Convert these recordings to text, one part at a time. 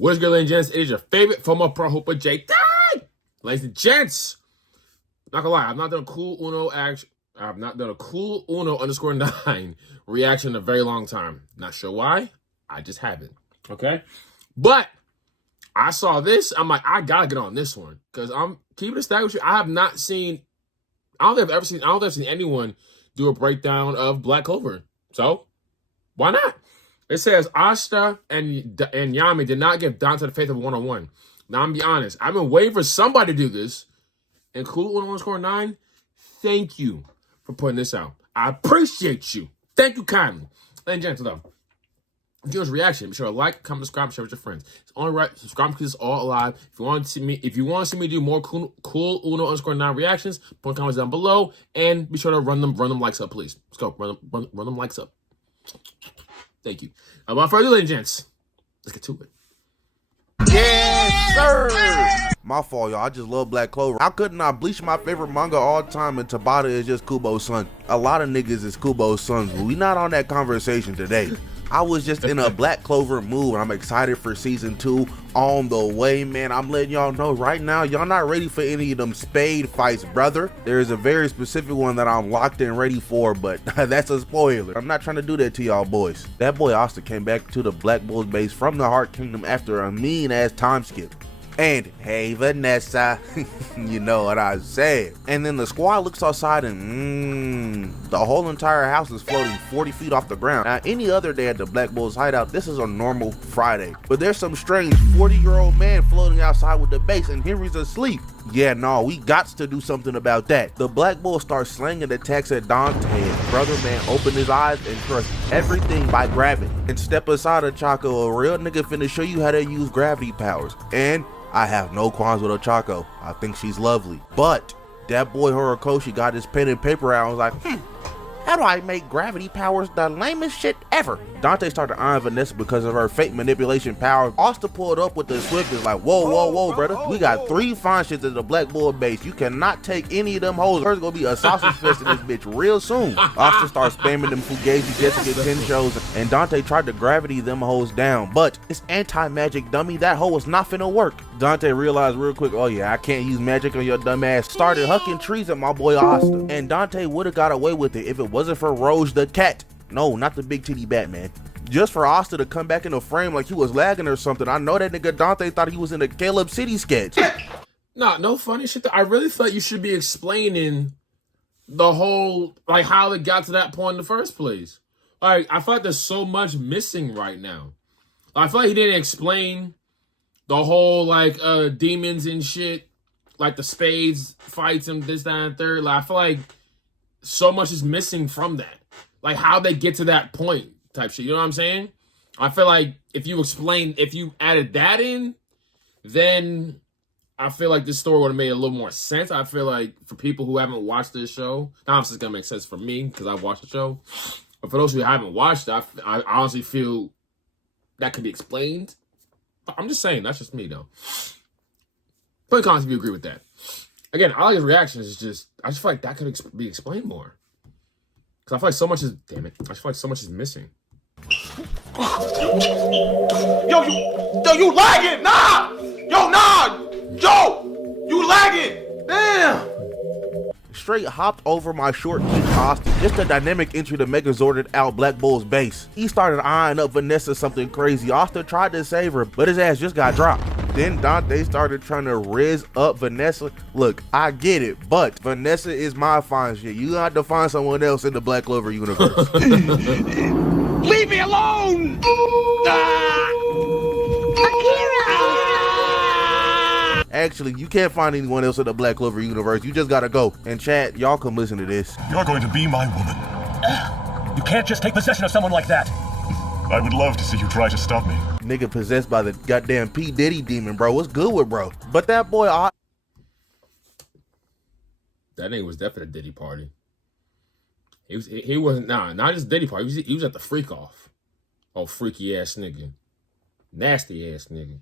What's good, ladies and gents? It is your favorite former pro hooper, JT. Ladies and gents, not gonna lie, I've not done a cool Uno action. I've not done a cool Uno _9 reaction in a very long time. Not sure why. I just haven't. Okay, but I saw this. I'm like, I gotta get on this one because I'm keeping it stacked with you. I have not seen. I don't think I've ever seen anyone do a breakdown of Black Clover. So why not? It says ASTA and YAMI did not give Dante the Faith of 101. Now, I'm gonna be honest. I've been waiting for somebody to do this. And Cool 101 _9, thank you for putting this out. I appreciate you. Thank you kindly. And gentlemen, if you want a reaction, be sure to like, comment, subscribe, share with your friends. It's only right. Subscribe because it's all alive. If you want to see me do more cool Uno _9 reactions, put comments down below. And be sure to run them likes up, please. Let's go. Run them likes up. Thank you. Without further ado, ladies and gents, let's get to it. Yes, sir! My fault, y'all. I just love Black Clover. How couldn't I bleach my favorite manga all time and Tabata is just Kubo's son? A lot of niggas is Kubo's sons, but we not on that conversation today. I was just in a Black Clover mood. I'm excited for season 2 on the way, man. I'm letting y'all know right now, y'all not ready for any of them spade fights, brother. There is a very specific one that I'm locked and ready for, but that's a spoiler. I'm not trying to do that to y'all boys. That boy Asta came back to the Black Bulls base from the Heart Kingdom after a mean-ass time skip. And hey Vanessa, you know what I said. And then the squad looks outside and the whole entire house is floating 40 feet off the ground. Now any other day at the Black Bulls hideout, this is a normal Friday. But there's some strange 40-year-old man floating outside with the base and Henry's asleep. Yeah, no, we gots to do something about that. The Black Bull starts slinging attacks at Dante. His brother man opened his eyes and crushed everything by gravity. And step aside of Chaco, a real nigga finna show you how to use gravity powers. And I have no qualms with Ochako. I think she's lovely. But that boy Horikoshi got his pen and paper out and was like, how do I make gravity powers the lamest shit ever? Dante started eyeing Vanessa because of her fake manipulation power. Asta pulled up with the swiftness like, whoa, brother. We got 3 fine shits at the Black Bull base. You cannot take any of them hoes. There's gonna be a sausage fest in this bitch real soon. Asta starts spamming them Fugazi just to get 10 shows, and Dante tried to gravity them hoes down. But it's anti-magic, dummy. That hoe was not finna work. Dante realized real quick, oh yeah, I can't use magic on your dumb ass. Started hucking trees at my boy Asta. And Dante would have got away with it if it wasn't for Rose the cat. No, not the big titty Batman. Just for Asta to come back in the frame like he was lagging or something. I know that nigga Dante thought he was in a Caleb City sketch. No funny shit. I really thought you should be explaining the whole, like, how it got to that point in the first place. Like, I feel like there's so much missing right now. I feel like he didn't explain the whole, like, demons and shit, like the spades fights and this, that, and third. Like, I feel like so much is missing from that. Like, how they get to that point type shit. You know what I'm saying? I feel like if you added that in, then I feel like this story would have made a little more sense. I feel like for people who haven't watched this show, now it's gonna make sense for me because I've watched the show. But for those who haven't watched it, I honestly feel that could be explained. I'm just saying, that's just me though. Put in comments if you agree with that. Again, I like his reactions. It's just, I just feel like that could be explained more. Because I feel like so much is, damn it, I just feel like so much is missing. Yo, you lagging? Nah! Yo, you lagging? Damn! Straight hopped over my short king Asta. Just a dynamic entry to Megazorded out Black Bull's base. He started eyeing up Vanessa something crazy. Asta tried to save her, but his ass just got dropped. Then Dante started trying to riz up Vanessa. Look, I get it, but Vanessa is my fine shit. You got to find someone else in the Black Clover universe. Leave me alone! Actually, you can't find anyone else in the Black Clover universe. You just gotta go. And chat, y'all come listen to this. You're going to be my woman. You can't just take possession of someone like that. I would love to see you try to stop me. Nigga possessed by the goddamn P. Diddy demon, bro. What's good with bro? But that boy, That nigga was definitely a Diddy party. He wasn't, not just Diddy party. He was at the freak off. Oh, freaky ass nigga. Nasty ass nigga.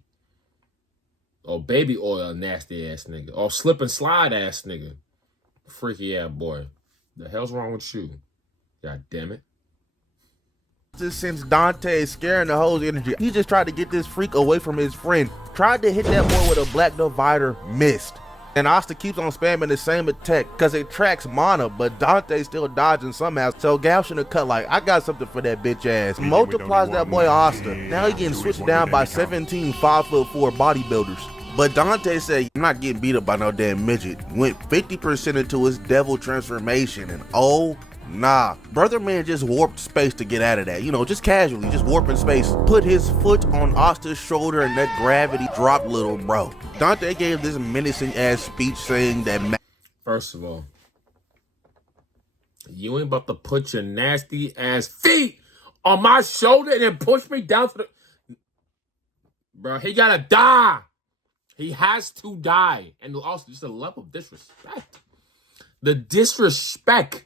Oh, baby oil nasty ass nigga. Oh, slip and slide ass nigga. Freaky ass boy. The hell's wrong with you? God damn it. Since Dante is scaring the whole energy, he just tried to get this freak away from his friend. Tried to hit that boy with a black divider, missed. And Asta keeps on spamming the same attack because it tracks mana, but Dante's still dodging somehow. So Gal should have cut like, I got something for that bitch ass. Multiplies that boy Asta. Now he getting switched down by 17 5'4" bodybuilders. But Dante said, I'm not getting beat up by no damn midget. Went 50% into his devil transformation, and oh, nah. Brother man just warped space to get out of that. You know, just casually, just warping space. Put his foot on Asta's shoulder and that gravity dropped little bro. Dante gave this menacing ass speech saying that First of all, you ain't about to put your nasty ass feet on my shoulder and then push me down to the... Bro, he gotta die. He has to die. And also, just a level of disrespect. The disrespect.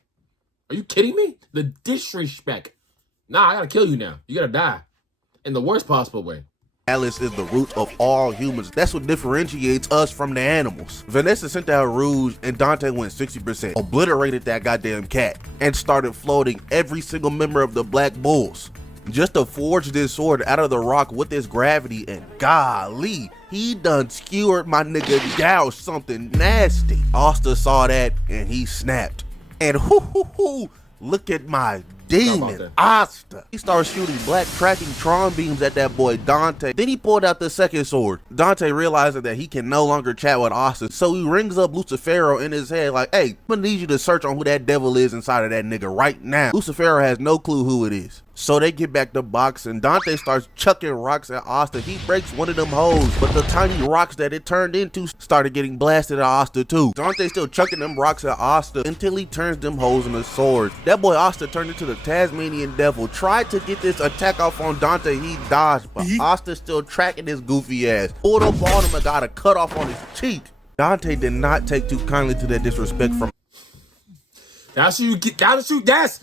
Are you kidding me? The disrespect. Nah, I gotta kill you now. You gotta die. In the worst possible way. Alice is the root of all humans. That's what differentiates us from the animals. Vanessa sent out Rouge and Dante went 60%. Obliterated that goddamn cat and started floating every single member of the Black Bulls. Just to forge this sword out of the rock with this gravity, and golly, he done skewered my nigga Gal something nasty. Asta saw that and he snapped. And look at my demon, Asta. He started shooting black tracking Tron beams at that boy Dante. Then he pulled out the second sword. Dante realizing that he can no longer chat with Asta, so he rings up Lucifero in his head like, hey, I'm gonna need you to search on who that devil is inside of that nigga right now. Lucifero has no clue who it is. So they get back to boxing. Dante starts chucking rocks at Asta. He breaks one of them hoes, but the tiny rocks that it turned into started getting blasted at Asta too. Dante still chucking them rocks at Asta until he turns them hoes into swords. That boy Asta turned into the Tasmanian devil. Tried to get this attack off on Dante. He dodged, but Asta still tracking his goofy ass. Pulled up on him and got a cut off on his cheek. Dante did not take too kindly to that disrespect from. That's what you get. That's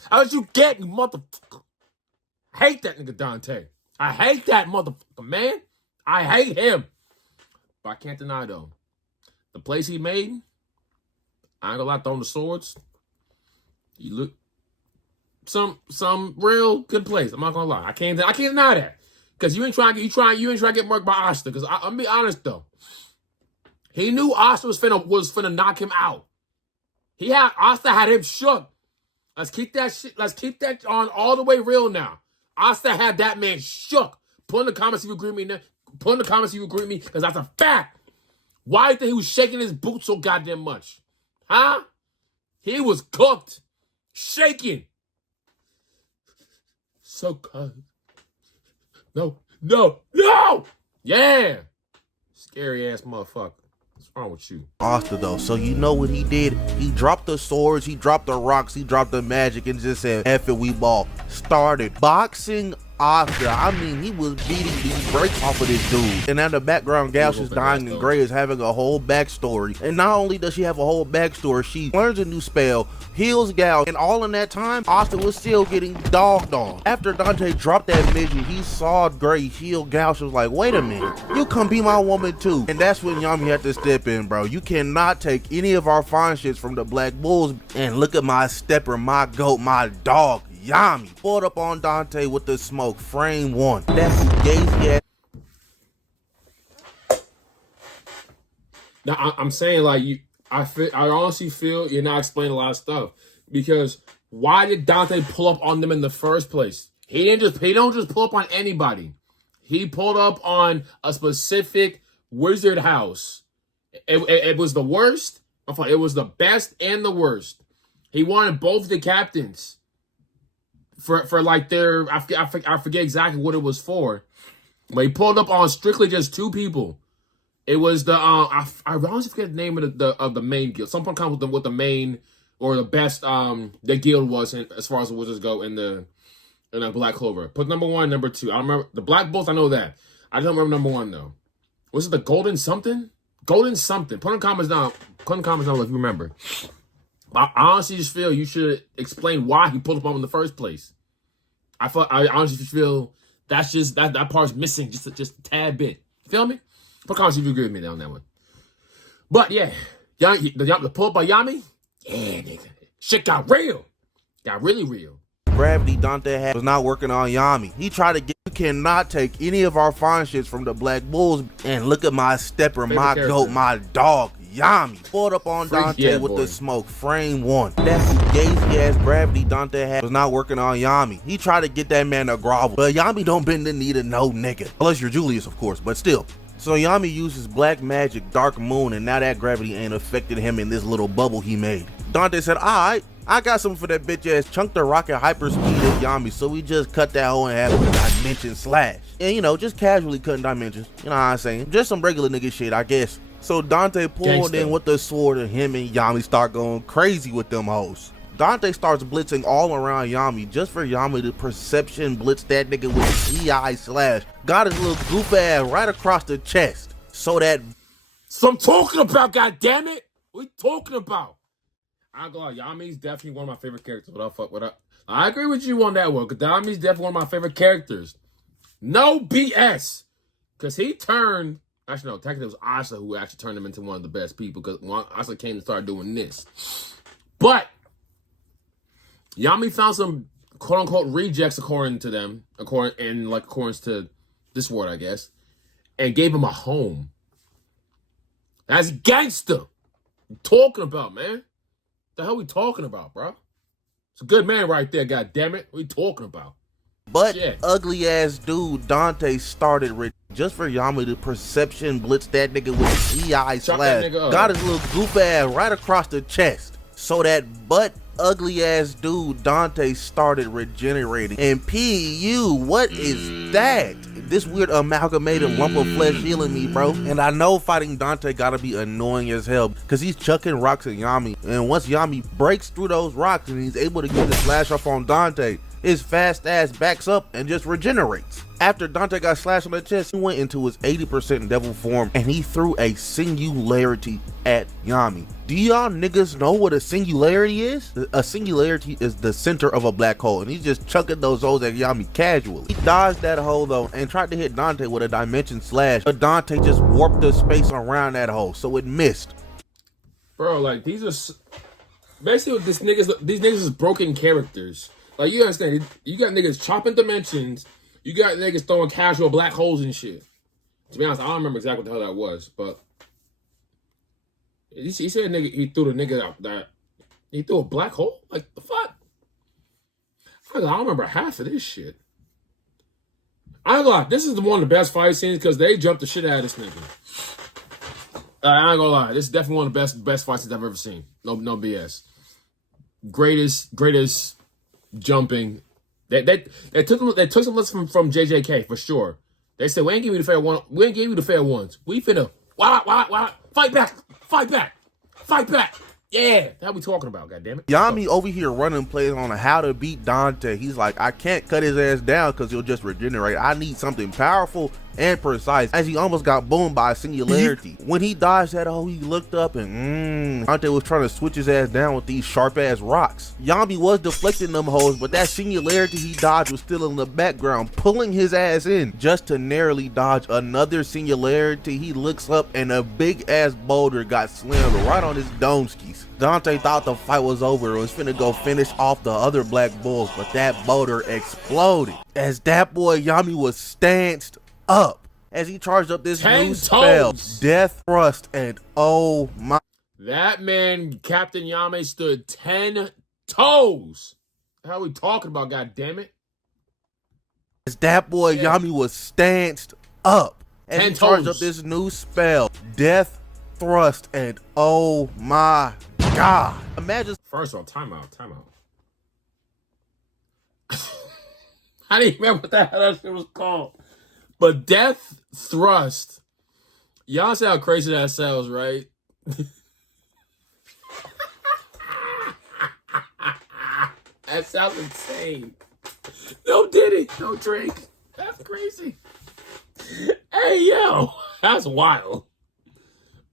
what you get, you motherfucker. I hate that nigga Dante. I hate that motherfucker, man. I hate him. But I can't deny, though, the plays he made, I ain't gonna lie, throwing the swords, you look some real good plays. I'm not gonna lie. I can't deny that. Because you ain't trying to get murked by Asta. Because I'm be honest though. He knew Asta was finna knock him out. Asta had him shook. Let's keep that on all the way real now. Asta had that man shook. Put in the comments if you agree with me. Put in the comments if you agree with me, because that's a fact. Why do you think he was shaking his boots so goddamn much? Huh? He was cooked. Shaking. So good. No. Yeah. Scary ass motherfucker. What's wrong with you? Asta though, so you know what he did? He dropped the swords, he dropped the rocks, he dropped the magic, and just said, F it, we ball. Started boxing Asta. I mean, he was beating these breaks off of this dude. And in the background, Gauch is dying and Gray is having a whole backstory. And not only does she have a whole backstory, she learns a new spell, heals Gauch, and all in that time, Asta was still getting dogged on. After Dante dropped that midget, he saw Gray heal Gauch. Was like, wait a minute, you come be my woman too. And that's when Yami had to step in, bro. You cannot take any of our fine shits from the Black Bulls. And look at my stepper, my goat, my dog, Yami. Pulled up on Dante with the smoke. Frame one. That's gazy ass. Now I'm saying, like, I honestly feel you're not explaining a lot of stuff, because why did Dante pull up on them in the first place? He don't just pull up on anybody. He pulled up on a specific wizard house. It was the worst. It was the best and the worst. He wanted both the captains for like their, I forget exactly what it was for, but he pulled up on strictly just two people. It was the I honestly forget the name of the main guild. Someone come with what the main or the best the guild was as far as the wizards go in the Black Clover. Put number one, number two. I don't remember the Black Bulls. I know that. I don't remember number one though. Was it the Golden something? Golden something. Put in the comments down. Put in the comments down if you remember. I honestly just feel you should explain why he pulled up on him in the first place. I honestly feel that's just that part's missing just a tad bit. Feel me? Put comments if you agree with me on that one. But yeah, the pull up by Yami, yeah, nigga, shit got real, got really real. gravity Dante had was not working on Yami. He tried to get, you cannot take any of our fine shits from the Black Bulls and look at my stepper, my goat, my dog, Yami. Pulled up on Dante with the smoke, frame one. That fugazi ass gravity Dante had was not working on Yami. He tried to get that man to grovel, but Yami don't bend the knee to no nigga. Unless you're Julius, of course, but still. So Yami uses black magic, dark moon, and now that gravity ain't affected him in this little bubble he made. Dante said, alright, I got something for that bitch ass, chunked the rocket hyperspeed at Yami, so we just cut that hole in half with a dimension slash. And you know, just casually cutting dimensions, you know what I'm saying? Just some regular nigga shit, I guess. So Dante pulled in with the sword and him and Yami start going crazy with them hoes. Dante starts blitzing all around Yami just for Yami to perception blitz that nigga with EI slash. Got his little goof ass right across the chest. So that... So I'm talking about, goddammit! What you talking about? I go, Yami's definitely one of my favorite characters. What up? I agree with you on that one, because Yami's definitely one of my favorite characters. No BS! Because he turned... Actually, no, technically it was Asta who actually turned him into one of the best people, because Asta came to start doing this. But... Yami found some quote-unquote rejects according to them, according to this word, I guess, and gave him a home. That's gangster. Talking about, man. The hell we talking about, bro? It's a good man right there, goddammit. What we talking about? But ugly ass dude Dante started just for Yami to perception blitz that nigga with EI slash. Got his little goof ass right across the chest. So that ugly ass dude Dante started regenerating. And PU, what is that? This weird amalgamated lump of flesh healing me, bro. And I know fighting Dante gotta be annoying as hell because he's chucking rocks at Yami. And once Yami breaks through those rocks and he's able to get the slash off on Dante, his fast ass backs up and just regenerates. After Dante got slashed on the chest, he went into his 80% devil form and he threw a singularity at Yami. Do y'all niggas know what a singularity is? A singularity is the center of a black hole, and he's just chucking those holes at Yami casually. He dodged that hole though and tried to hit Dante with a dimension slash, but Dante just warped the space around that hole, so it missed. Bro, like these are basically these niggas is broken characters. Like you understand, you got niggas chopping dimensions. You got niggas throwing casual black holes and shit. To be honest, I don't remember exactly what the hell that was, but he said nigga, he threw the nigga out that he threw a black hole? Like the fuck? I don't remember half of this shit. I ain't gonna lie, this is one of the best fight scenes because they jumped the shit out of this nigga. I ain't gonna lie, this is definitely one of the best fight scenes I've ever seen. No BS. Greatest jumping. They took some lessons from JJK for sure. They said we ain't give you the fair one. We ain't give you the fair ones. We finna fight back. Yeah, that we talking about. Goddammit. Yami over here running plays on how to beat Dante. He's like, I can't cut his ass down because he'll just regenerate. I need something powerful and precise. As he almost got boomed by a singularity. When he dodged that hole, he looked up and Dante was trying to switch his ass down with these sharp ass rocks. Yami was deflecting them holes, but that singularity he dodged was still in the background, pulling his ass in just to narrowly dodge another singularity. He looks up and a big ass boulder got slammed right on his dome skis. Dante thought the fight was over. It was finna go finish off the other Black Bulls, but that boulder exploded as that boy Yami was stanced up as he charged up this new spell, Death Thrust, and oh my. That man, Captain Yami, stood 10 toes. How are we talking about, goddammit? As that boy Yami was stanced up as he charged up this new spell, Death Thrust, and oh my God. Imagine. First of all, time out. I didn't remember what the hell that shit was called. But Death Thrust. Y'all see how crazy that sounds, right? That sounds insane. No Diddy, no Drake. That's crazy. Hey, yo. That's wild.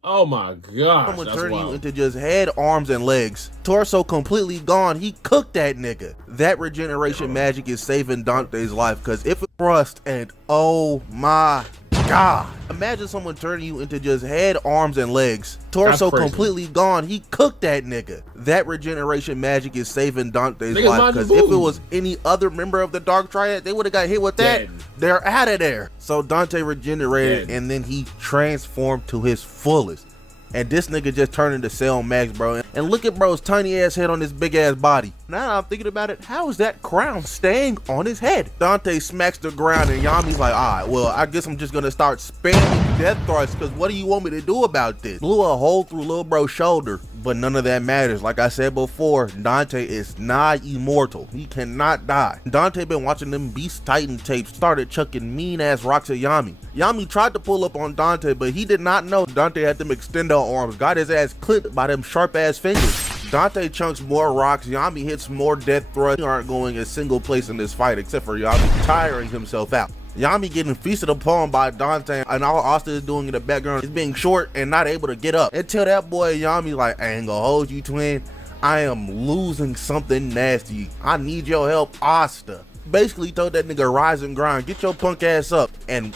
Oh my gosh, I'm gonna turn you into just head, arms, and legs. Torso completely gone. He cooked that nigga. That regeneration magic is saving Dante's life because if it thrust and oh my God. Imagine someone turning you into just head, arms, and legs. Torso completely gone. He cooked that nigga. That regeneration magic is saving Dante's life, because if it was any other member of the Dark Triad, they would have got hit with that. They're out of there. So Dante regenerated, and then he transformed to his fullest. And this nigga just turned into Cell Max, bro. And look at bro's tiny ass head on his big ass body. Now I'm thinking about it, how is that crown staying on his head? Dante smacks the ground and Yami's like, alright, well, I guess I'm just gonna start spamming death thrusts, because what do you want me to do about this? Blew a hole through little bro's shoulder, but none of that matters. Like I said before, Dante is not immortal. He cannot die. Dante been watching them Beast Titan tapes, started chucking mean ass rocks at Yami. Yami tried to pull up on Dante, but he did not know Dante had them extendo arms, got his ass clipped by them sharp ass fingers. Dante chunks more rocks, Yami hits more death thrusts. We aren't going a single place in this fight except for Yami tiring himself out. Yami getting feasted upon by Dante, and all Asta is doing in the background is being short and not able to get up. Until that boy Yami like, I ain't gonna hold you, twin. I am losing something nasty. I need your help, Asta. Basically told that nigga rise and grind, get your punk ass up. And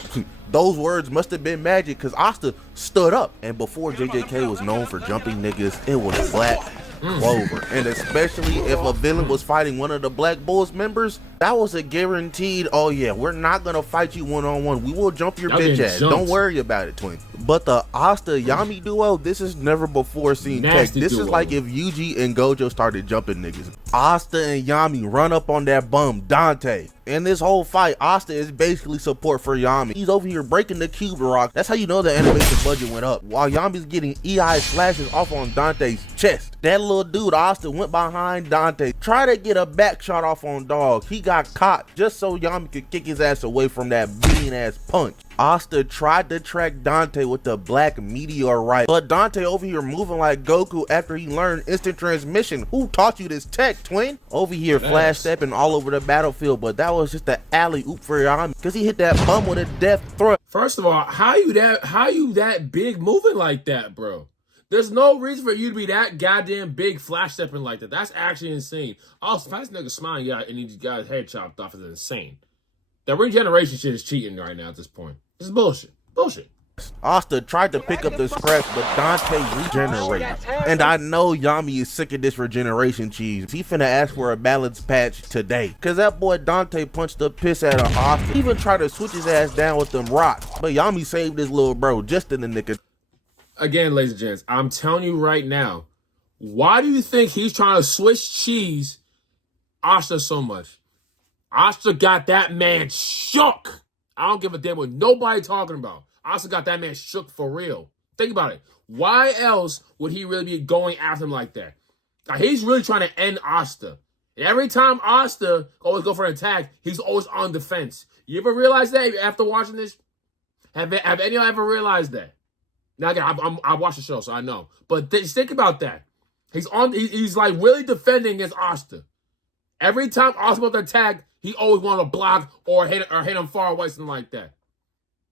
those words must have been magic, because Asta stood up. And before JJK was known for jumping niggas, it was Black Clover. And especially if a villain was fighting one of the Black Bulls members, that was a guaranteed, oh yeah, we're not gonna fight you one-on-one. We will jump your bitch ass. Don't worry about it, twin. But the Asta Yami duo, this is never before seen tech. This is like if Yuji and Gojo started jumping niggas. Asta and Yami run up on that bum, Dante. In this whole fight, Asta is basically support for Yami. He's over here breaking the cube rock. That's how you know the animation budget went up. While Yami's getting EI slashes off on Dante's chest. That little dude, Asta, went behind Dante, tried to get a back shot off on Dog. He got caught just so Yami could kick his ass away from that beating ass punch. Asta tried to track Dante with the black meteorite, but Dante over here moving like Goku after he learned instant transmission. Who taught you this tech, twin? Over here flash stepping all over the battlefield, but that was just the alley oop for Yami, because he hit that bum with a death thrust. First of all, how you that big moving like that, bro? There's no reason for you to be that goddamn big flash stepping like that. That's actually insane. Also, if this nigga smiling and he just got his head chopped off is insane. That regeneration shit is cheating right now at this point. This is bullshit. Bullshit. Asta tried to pick up the scraps, but Dante regenerated. And I know Yami is sick of this regeneration cheese. He finna ask for a balance patch today. Cause that boy Dante punched the piss out of Asta. He even tried to switch his ass down with them rocks. But Yami saved his little bro just in the nick of. Again, ladies and gents, I'm telling you right now, why do you think he's trying to switch cheese Asta so much? Asta got that man shook. I don't give a damn what nobody talking about. Asta got that man shook for real. Think about it. Why else would he really be going after him like that? Like, he's really trying to end Asta. And every time Asta always go for an attack, he's always on defense. You ever realize that after watching this? Have anyone ever realized that? Now again, I watch the show, so I know. But just think about that. He's like really defending against Asta. Every time Asta about to attack, he always want to block or hit him far away, something like that.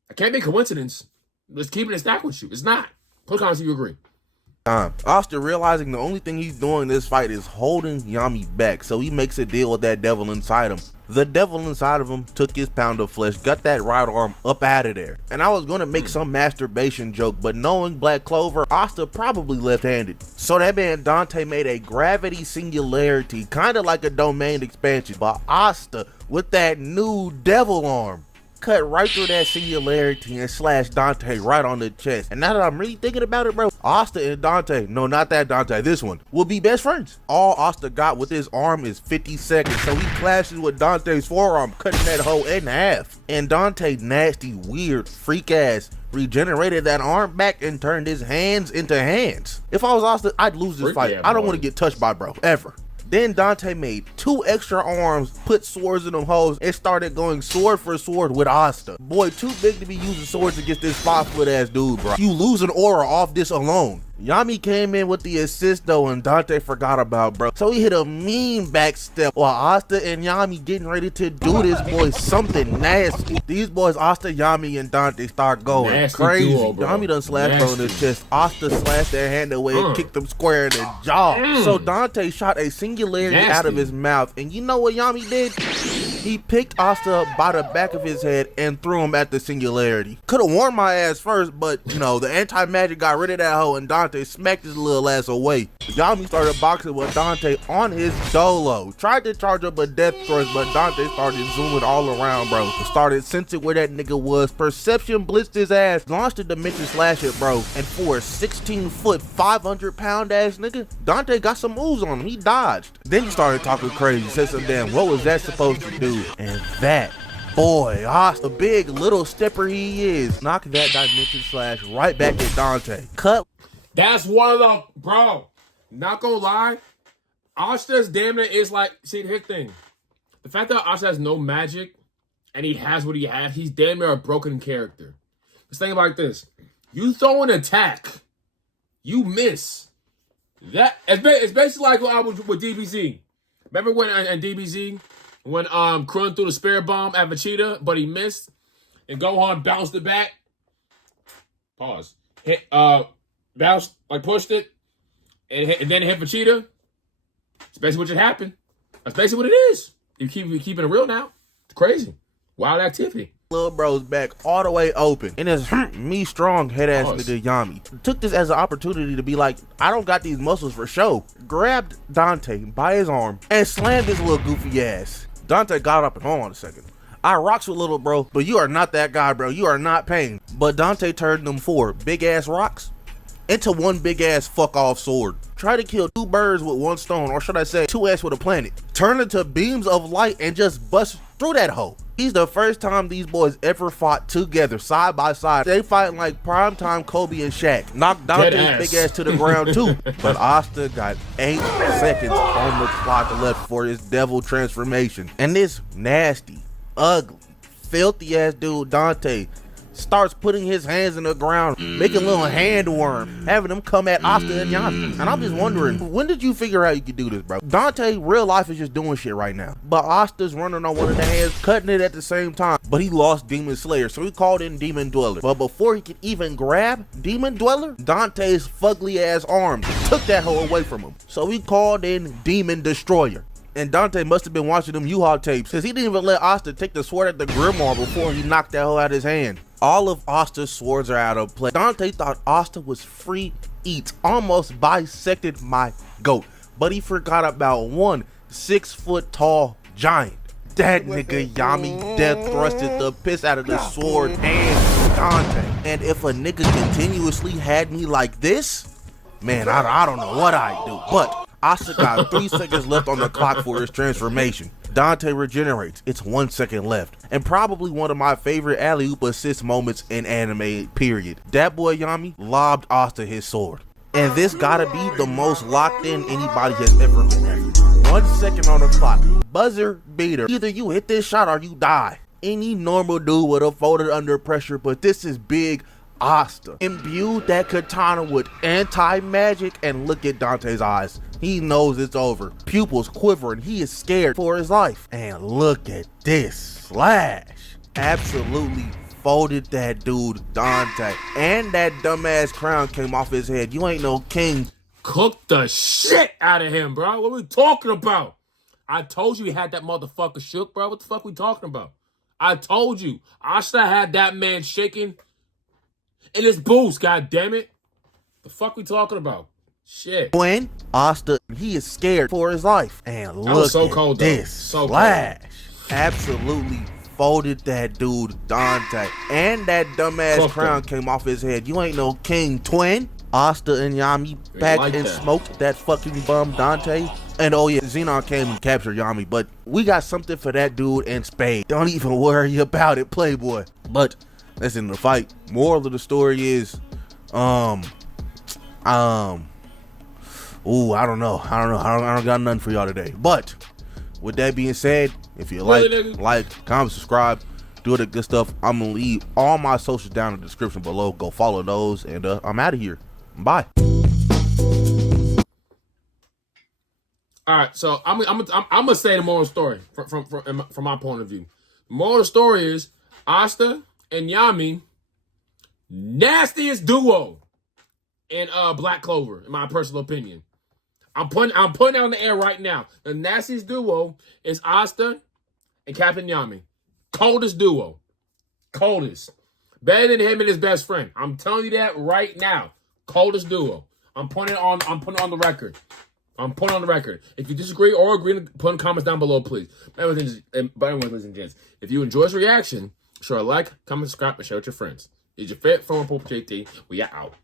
It can't be a coincidence. Just keeping it stacked with you. It's not. Put comments if you agree. Asta realizing the only thing he's doing in this fight is holding Yami back, so he makes a deal with that devil inside him. The devil inside of him took his pound of flesh, got that right arm up out of there. And I was gonna make some masturbation joke, but knowing Black Clover, Asta probably left-handed. So that man Dante made a gravity singularity, kind of like a domain expansion, but Asta with that new devil arm cut right through that singularity and slashed Dante right on the chest. And now that I'm really thinking about it, bro, Asta and Dante, no, not that Dante, this one, will be best friends. All Asta got with his arm is 50 seconds, so he clashes with Dante's forearm, cutting that hoe in half. And Dante, nasty, weird, freak ass, regenerated that arm back and turned his hands into hands. If I was Asta, I'd lose this fight. I don't want to get touched by bro, ever. Then Dante made 2 extra arms, put swords in them hoes, and started going sword for sword with Asta. Boy, too big to be using swords against this 5-foot ass dude, bro. You lose an aura off this alone. Yami came in with the assist though, and Dante forgot about bro. So he hit a mean back step while Asta and Yami getting ready to do this boy something nasty. These boys, Asta, Yami, and Dante start going nasty crazy. Duo, Yami done slashed bro in the chest. Asta slashed their hand away and kicked him square in the jaw. So Dante shot a singularity out of his mouth, and you know what Yami did? He picked Asta up by the back of his head and threw him at the Singularity. Could have warned my ass first, but you know, the anti-magic got rid of that hoe and Dante smacked his little ass away. Yami started boxing with Dante on his dolo. Tried to charge up a death thrust, but Dante started zooming all around, bro. Started sensing where that nigga was. Perception blitzed his ass, launched a dimension slash it, bro. And for a 16-foot, 500-pound ass nigga, Dante got some moves on him. He dodged. Then he started talking crazy. Said some damn, what was that supposed to do? And that, boy, Asta, big little stepper he is, knocked that dimension slash right back at Dante. Cut. That's one of the, bro, not gonna lie, Asta's damn near is like, see, his thing. The fact that Asta has no magic and he has what he has, he's damn near a broken character. Let's think about this. You throw an attack, you miss. That it's basically like what I was with DBZ. Remember when in DBZ, when Krillin threw the spirit bomb at Vegeta, but he missed, and Gohan bounced it back. Pause. Hit bounced, like pushed it, and then hit Vegeta. It's basically what just happened. That's basically what it is. You keeping it real now. It's crazy. Wild activity. Little bro's back all the way open. And it's me strong head ass nigga Yami. Took this as an opportunity to be like, I don't got these muscles for show. Grabbed Dante by his arm and slammed his little goofy ass. Dante got up and hold on a second. I rocks with little bro, but you are not that guy, bro. You are not Pain. But Dante turned them 4 big ass rocks into one big ass fuck off sword. Try to kill 2 birds with 1 stone, or should I say 2 ants with a planet. Turn into beams of light and just bust through that hole. He's the first time these boys ever fought together, side by side. They fighting like primetime Kobe and Shaq. Knocked Dante's big ass to the ground too. But Asta got 8 seconds on the clock left for his devil transformation. And this nasty, ugly, filthy ass dude Dante starts putting his hands in the ground, making a little hand worm, having them come at Asta and Yami. And I'm just wondering, when did you figure out you could do this, bro? Dante, real life, is just doing shit right now. But Asta's running on one of the hands, cutting it at the same time. But he lost Demon Slayer, so he called in Demon Dweller. But before he could even grab Demon Dweller, Dante's fugly ass arms took that hoe away from him. So he called in Demon Destroyer. And Dante must have been watching them U-Haul tapes, because he didn't even let Asta take the sword at the Grimoire before he knocked that hoe out of his hand. All of Asta's swords are out of play. Dante thought Asta was free eats, almost bisected my goat. But he forgot about one 6-foot tall giant. That nigga Yami death thrusted the piss out of the sword and Dante. And if a nigga continuously had me like this, man, I don't know what I'd do. But Asta got 3 seconds left on the clock for his transformation. Dante regenerates. It's 1 second left. And probably one of my favorite alley-oop assist moments in anime, period. That boy Yami lobbed Asta his sword. And this gotta be the most locked in anybody has ever been. 1 second on the clock. Buzzer beater. Either you hit this shot or you die. Any normal dude would have folded under pressure, but this is big Asta. Imbued that katana with anti-magic, and look at Dante's eyes. He knows it's over. Pupils quivering. He is scared for his life. And look at this slash. Absolutely folded that dude Dante. And that dumbass crown came off his head. You ain't no king. Cooked the shit out of him, bro. What we talking about? I told you he had that motherfucker shook, bro. What the fuck we talking about? I told you. Asta had that man shaking in his boots, god damn it. The fuck we talking about? Shit. When Asta, he is scared for his life. And look so at cold, this so slash. Absolutely folded that dude Dante. And that dumbass crown came off his head. You ain't no king, twin. Asta and Yami back like and smoked that fucking bum Dante. And oh yeah, Xenon came and captured Yami, but we got something for that dude in spades. Don't even worry about it, Playboy. But that's in the fight. Moral of the story is, ooh, I don't know. I don't got nothing for y'all today. But with that being said, if you like, comment, subscribe, do the good stuff. I'm gonna leave all my socials down in the description below. Go follow those, and I'm out of here. Bye. All right, so I'm gonna say the moral story from my point of view. The moral of the story is Asta and Yami, nastiest duo in Black Clover, in my personal opinion. I'm putting out in the air right now. The nastiest duo is Asta and Captain Yami. Coldest duo. Coldest. Better than him and his best friend. I'm telling you that right now. Coldest duo. I'm putting it on the record. I'm putting it on the record. If you disagree or agree, put in comments down below, please. But anyways, ladies and gents, if you enjoy this reaction, sure like, comment, subscribe, and share with your friends. It's your favorite former Purple JT. We are out.